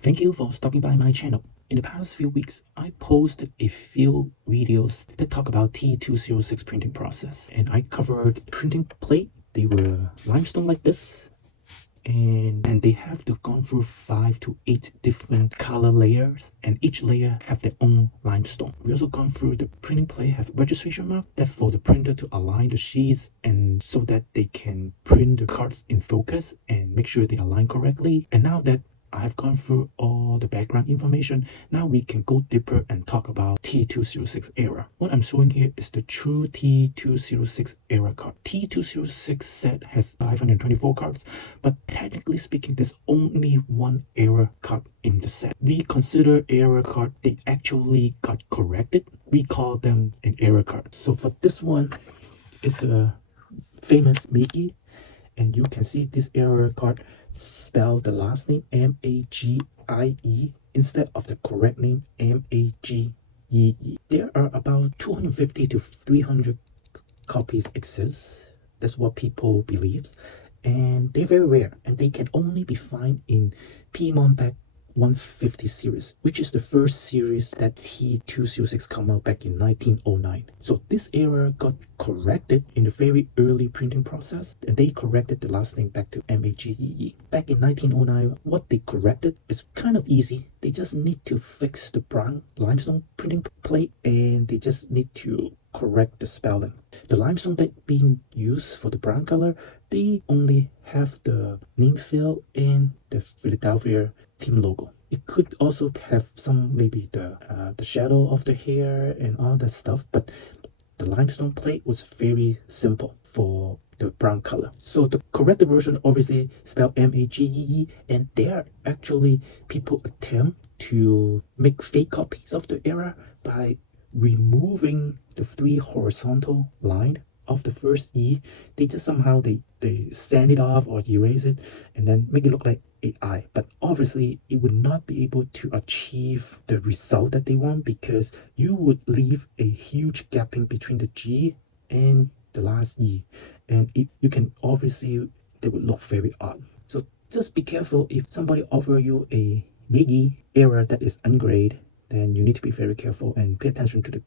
Thank you for stopping by my channel. In the past few weeks, I posted a few videos that talk about T206 printing process, and I covered printing plate. They were limestone like this, and they have to go through 5 to 8 different color layers, and each layer have their own limestone. We also gone through the printing plate have registration mark that for the printer to align the sheets and so that they can print the cards in focus and make sure they align correctly. And now that I've gone through all the background information, now we can go deeper and talk about T206 era. What I'm showing here is the true T206 era card. T206 set has 524 cards, but technically speaking, there's only one error card in the set. We consider error card they actually got corrected. We call them an error card. So for this one is the famous Magie, and you can see this error card spell the last name M-A-G-I-E instead of the correct name M-A-G-E-E. There are about 250 to 300 copies exist. That's what people believe, and they're very rare, and they can only be found in Piedmont back 150 series, which is the first series that T206 come out back in 1909. So this error got corrected in the very early printing process, and they corrected the last name back to M-A-G-E-E. Back in 1909, what they corrected is kind of easy. They just need to fix the brown limestone printing plate, and they just need to correct the spelling. The limestone that being used for the brown color, they only have the name fill and the Philadelphia team logo. It could also have some maybe the shadow of the hair and all that stuff, but the limestone plate was very simple for the brown color. So the corrected version obviously spelled M-A-G-E-E, and there actually people attempt to make fake copies of the error by removing the 3 horizontal line of the first E. They just somehow they sand it off or erase it and then make it look like a I, but obviously it would not be able to achieve the result that they want, because you would leave a huge gapping between the G and the last E, and you can obviously they would look very odd. So just be careful. If somebody offer you a Magie error that is ungraded, then you need to be very careful and pay attention to the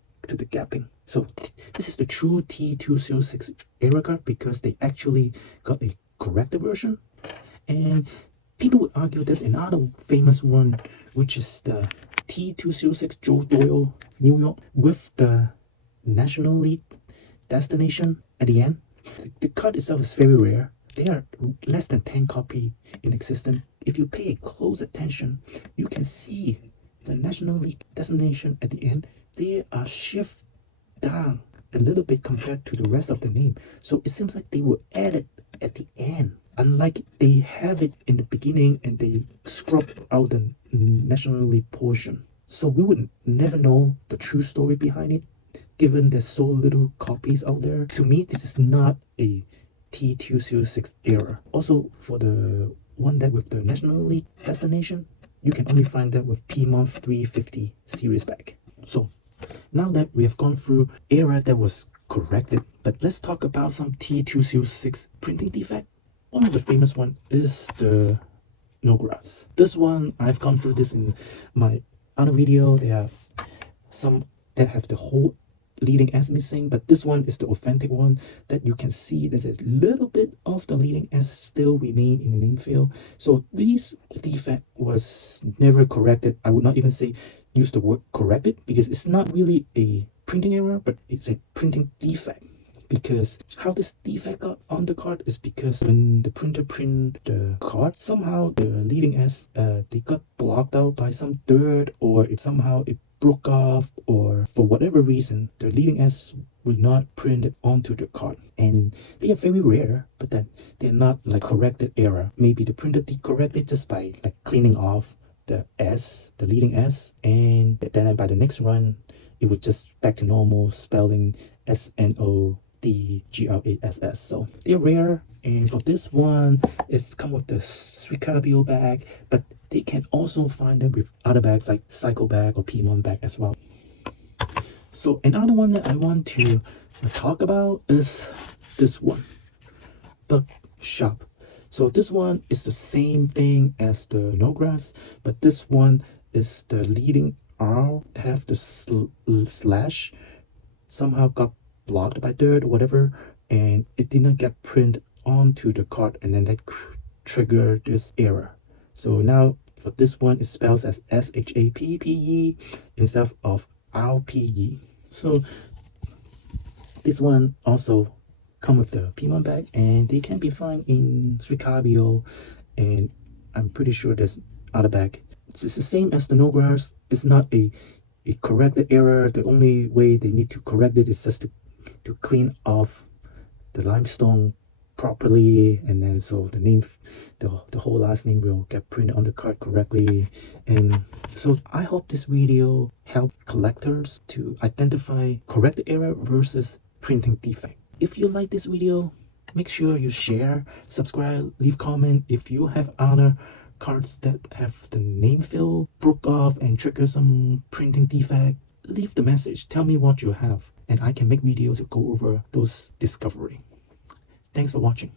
gapping. So this is the true T206 error card because they actually got a corrected version. And people would argue there's another famous one, which is the T206 Joe Doyle New York with the National League destination at the end. The card itself is very rare. There are less than 10 copies in existence. If you pay close attention, you can see the National League destination at the end. They are shift down a little bit compared to the rest of the name. So it seems like they were added at the end. Unlike they have it in the beginning and they scrub out the National League portion. So we would never know the true story behind it, given there's so little copies out there. To me, this is not a T206 error. Also, for the one that with the National League destination, you can only find that with Piedmont 350 series back. So now that we have gone through error that was corrected, but let's talk about some T206 printing defect. One of the famous one is the Nodgrass. This one, I've gone through this in my other video. They have some that have the whole leading S missing, but this one is the authentic one that you can see there's a little bit of the leading S still remain in the name field. So this defect was never corrected. I would not even say use the word corrected, because it's not really a printing error, but it's a printing defect. Because how this defect got on the card is because when the printer print the card, somehow the leading S they got blocked out by some dirt, or somehow it broke off, or for whatever reason the leading S will not print it onto the card. And they are very rare, but then they're not like corrected error. Maybe the printer did correct it just by like cleaning off the S, the leading S, and then by the next run it would just back to normal spelling SNODGRASS. So they're rare, and for this one it's come with the Sricabio bag, but they can also find them with other bags like Cycle bag or Piedmont bag as well. So another one that I want to talk about is this one, the Shappe So this one is the same thing as the Nodgrass, but this one is the leading R have the slash somehow got blocked by dirt or whatever, and it didn't get printed onto the card, and then that triggered this error. So now for this one, it spells as SHAPPE instead of RPE. So this one also come with the P1 bag, and they can be found in Sricabio, and I'm pretty sure there's other bag. It's the same as the Nodgrass. It's not a corrected error. The only way they need to correct it is just to clean off the limestone properly, and then so the name, the whole last name will get printed on the card correctly. And so I hope this video help collectors to identify correct error versus printing defect. If you like this video, make sure you share, subscribe, leave comment. If you have other cards that have the name fill broke off and trigger some printing defect, leave the message. Tell me what you have, and I can make videos to go over those discovery. Thanks for watching.